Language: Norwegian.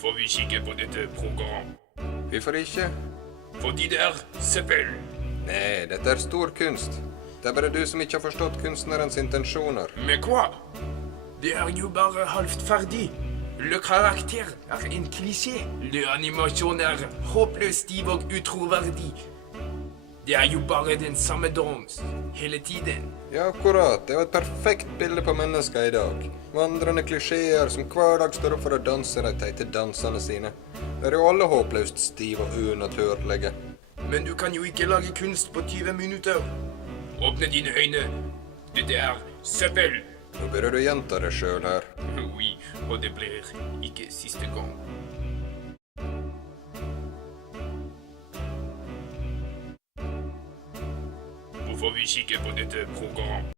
Hvorfor vi kikker på dette program? Hvorfor ikke? Fordi det er søppel. Nei, dette er stor kunst. Det er bare du som ikke har forstått kunstnerens intensjoner. Men hva? Det er jo bare halvt ferdig. Le karakter er en klisjé. Le animasjon er håpløst stiv og utroverdig. Det er jo bare den samme dans hele tiden. Ja, akkurat. Det er jo et perfekt bilde på mennesker i dag. Vandrende klisjeer som hver dag står opp for å danse de teite dansene sine. De er jo alle håpløst stive og unaturlige. Men du kan jo ikke lage kunst på 20 minutter. Åpne dine øyne. Dette er søppel. Nå bør du gjenta det selv her. Oui, og det blir ikke siste gang. Hvorfor vi kikker på dette program?